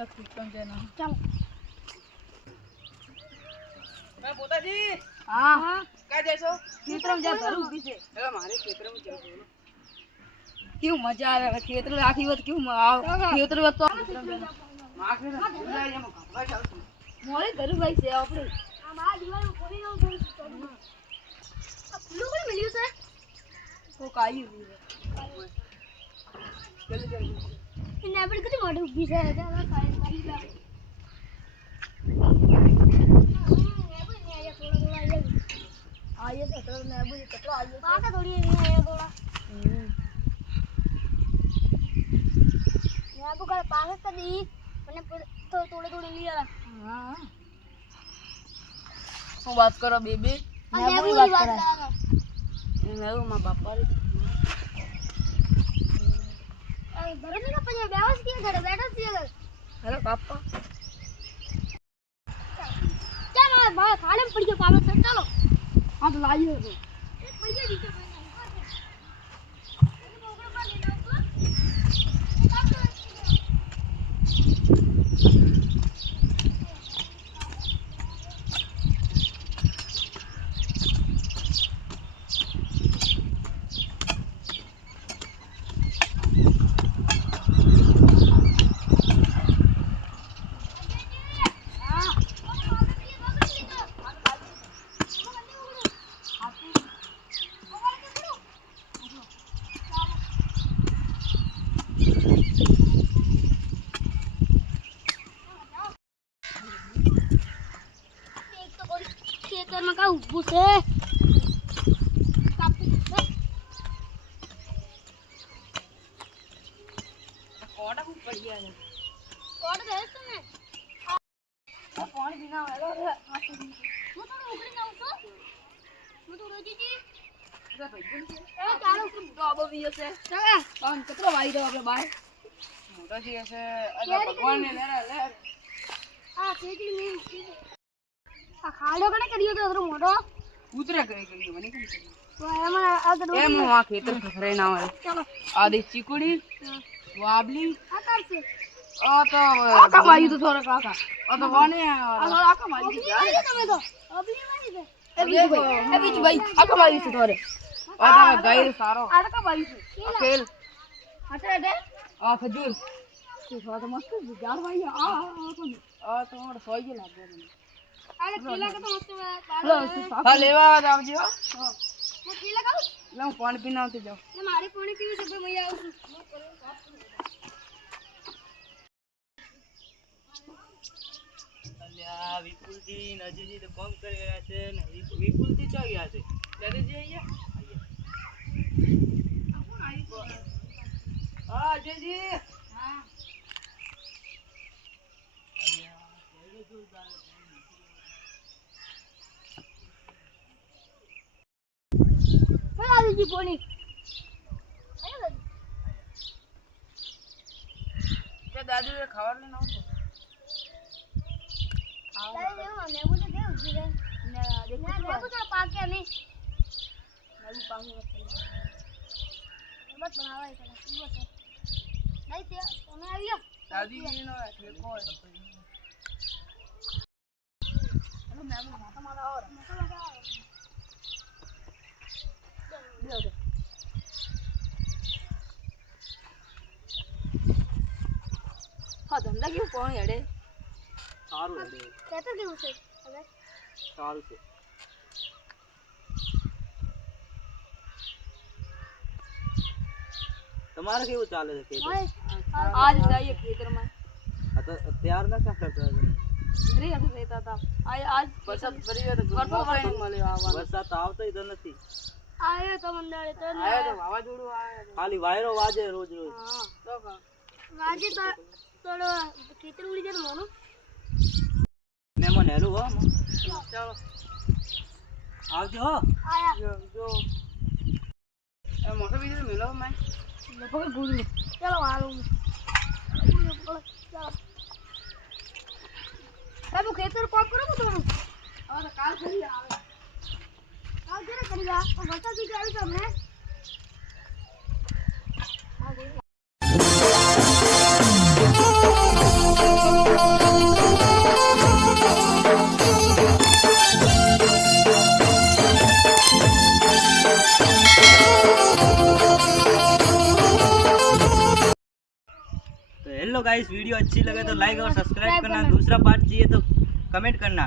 ચાલો મેં પોતાજી હા ક્યાં જઈશો? ખેતરમાં જા ઘર ઊભી છે એટલે મારે ખેતરમાં જવું કેવું મજા આવે હવે ખેતર રાખી હોત કેવું ખેતર હોત તો માગે ને બોલાય એમ ખબર ચાલતું મોરે ઘર ભાઈ છે આપણે આ મારા દિવાલ ખોલી દઉં તો આ ફૂલો કોણ મળ્યું છે તો કાઈ એને આપણે કેટલી મોટી ઊભી છે ચાલો ખાઈ લે આયે તો તો ને બુઈ કેટલો આયે પાકા થોડી નહીં આયા થોડા ને આપકો કાલ પાકે કદી મને તો થોડે થોડે લીયા હા હું વાત કરો બેબી અને મેં બુઈ વાત વાત કરા કરાનો મેં માં બાપા રે બરોબર ને પછી બેવાસ કે ઘરે બેઠો છે હેલો બાપા ચાલો બા ખાલે પડી ગયો પાવે છે ચાલો આ તો લાયો તો પડી ગયો નીચે ખેતરમાં કા ઊભું છે કોડા ખૂબ પડી ગયા છે કોડ દે તમે આ પાણી પીના હેલો રે હું થોડું ઉકળી જાઉં છું હું તો રોજીજી અરે ભાઈ બોલ એ ચાલો તો આબો બીયો છે ચાલો પણ કેટલો વાઈ રહ્યો આપણે બાય મોટા છે છે અરે ભગવાન ને લેરા લે આ ખેતી મેં આ ખાડો કને કર્યો તો અધરો મોટો ઉતરે ગઈ ગઈ મને કેમ છે તો એમાં આ તો એમ હું આ ખેતર ખખરે ના આવે ચાલો આદી ચીકુડી વાબલી આ કરશે આ તો આકા વાઈ તો થોડા કાકા આ તો વાને આ થોડા આકા વાઈ અબલી વાળી તમે તો અબલી વાળી છે એ બીજું ભાઈ આકા વાઈ છે થોડે આ તો ગાય સારો આ આકા વાઈ છે ખેલ આટલે દે આ ખજૂર તે થોડા મસ્ત જાળ વાઈ આ આ તો મોર સોઈ ગયો લાગે મને આ કેલા કે તો મસ્ત લો હા લેવા આવજો હો હું કેલા ખાઉં લે હું પાણી પીને આવતી જાઉં ને મારે પાણી પીવું છે ભાઈ મૈયા આવું અલ્યા વિપુલજી નજીજી તો કોમ કરી રહ્યા છે ને વિપુલજી ચા ગયા છે દાદાજી અહીંયા હા અજયજી હા ભાઈ આલીજી પાણી આયો કે દાદુ એ ખાવાનું લઈને આવતો દાદા દેવો ને બોલે દેવ જીરે ને દેખ ના દેવો તો પાકે નહીં નવું પાણી બસ બનાવાય છે બસ નહીં તે તમે આવ્યો દાદીનો ઠેકો હોય હેલો મેમ માતા મારા આવો હા ધંધા કેવું પાણી હેડે સારું હેડે ખેતર કેવું છે હવે સારું છે તમારે કેવું ચાલે છે ખેતર આજ જઈએ ખેતરમાં આ તો તૈયાર ના ક્યાં કરતા તમે ઘરે હતી રહેતા હતા આજ વરસાદ પડી ગયો તો વરસાદ વરસાદ મળ્યો આવવાનો વરસાદ તો આવતો તો નથી આયો તો મંડાળે તો આયો તો વાવાઝોડું આવે ખાલી વાયરો વાજે રોજ રોજ હા તો કા વાજે તો થોડો ખેતર ઉડી જાય મોનું મેમન હેલું હો ચાલો આવજો હો આયા જો એ મોટો બીજો મેલો મેં લગભગ ગુરુ ચાલો હાલો ચાલો તમે ખેતર કોમ કરો તો તમે હવે તો કાલ ફરી આવે કાલ જરા કરી જા વરસાદ બી આવી તો હમણે આ चलो गाइस वीडियो अच्छी लगे तो लाइक और सब्सक्राइब करना, दूसरा पार्ट चाहिए तो कमेंट करना।